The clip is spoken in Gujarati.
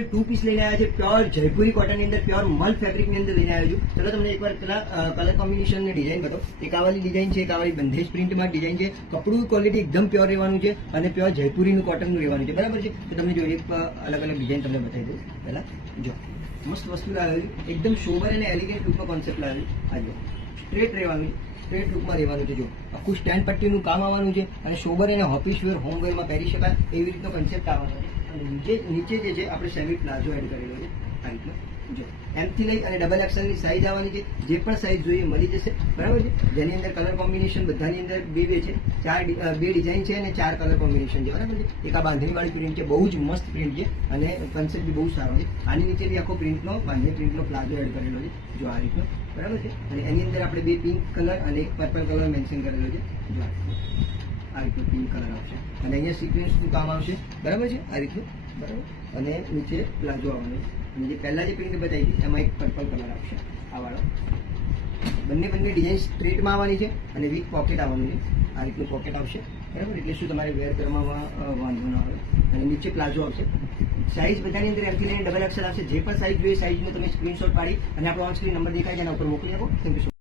ટુ પીસ લઈને આવ્યા છે પ્યોર જયપુરી કોટનની અંદર, પ્યોર મલ ફેબ્રિકની અંદર લઈને આવ્યો છું. ચલો તમને એકવાર પેલા કલર કોમ્બિનેશન ને ડિઝાઇન બતાવો. એક આ વાળી ડિઝાઇન છે, એક આ વાળી બંધેજ પ્રિન્ટમાં ડિઝાઇન છે. કપડું ક્વોલિટી એકદમ પ્યોર રહેવાનું છે અને પ્યોર જયપુરીનું કોટનનું રહેવાનું છે, બરાબર છે. તો તમને જો એક અલગ અલગ ડિઝાઇન તમને બતાવી દઉં. પહેલા જો મસ્ત વસ્તુ લાવેલી, એકદમ સોબર અને એલિગન્ટ લુકનો કોન્સેપ્ટ લાવેલી. આ જો સ્ટ્રેટ રહેવાનું છે, સ્ટ્રેટ લુકમાં રહેવાનું છે. જો આખું સ્ટેન્ડ પટ્ટીનું કામ આવવાનું છે અને સોબર અને ઓફિસ વેર હોમવેરમાં પહેરી શકાય એવી રીતનો કોન્સેપ્ટ આવવાનો છે. અને નીચે જે છે આપણે સેમી પ્લાઝો એડ કરેલો છે આ રીતનો. જો એમથી લઈ અને ડબલ એક્સેલની સાઇઝ આવવાની છે, જે પણ સાઇઝ જોઈએ મળી જશે, બરાબર છે. જેની અંદર કલર કોમ્બિનેશન બધાની અંદર બે છે, બે ડિઝાઇન છે અને 4 કલર કોમ્બિનેશન છે, બરાબર છે. એક આ બાંધણીવાળી પ્રિન્ટ છે, બહુ જ મસ્ત પ્રિન્ટ છે અને કન્સેપ્ટ બી બહુ સારો છે. આની નીચે બી આખો પ્રિન્ટનો બાંધણી પ્રિન્ટનો પ્લાઝો એડ કરેલો છે, જો આ રીતનો, બરાબર છે. અને એની અંદર આપણે બે પિંક કલર અને એક પર્પલ કલર મેન્શન કરેલો છે, જો આ રીતનો પિંક કલર આવશે અને અહીંયા સિક્વન્સનું કામ આવશે, બરાબર છે. આ રીતનું, બરાબર. અને નીચે પ્લાઝો આવવાનો છે. અને જે પહેલા જે પ્રિન્ટ બતાવી હતી એમાં એક પર્પલ કલર આવશે, આ વાળો. બંને ડિઝાઇન સ્ટ્રેટમાં આવવાની છે અને વિથ પોકેટ આવવાનું છે. આ રીતનું પોકેટ આવશે, બરાબર. એટલે શું તમારે વેર કરવામાં વાંધો ના આવે. અને નીચે પ્લાઝો આવશે. સાઇઝ બધાની અંદર એમથી લઈને ડબલ એક્સેલ આવશે. જે પણ સાઇઝ જોઈએ સાઇઝનો તમે સ્ક્રીનશોટ પાડી અને આપણો ઓન સ્ક્રીન નંબર દેખાય છે એના ઉપર મોકલી આપો. Thank you.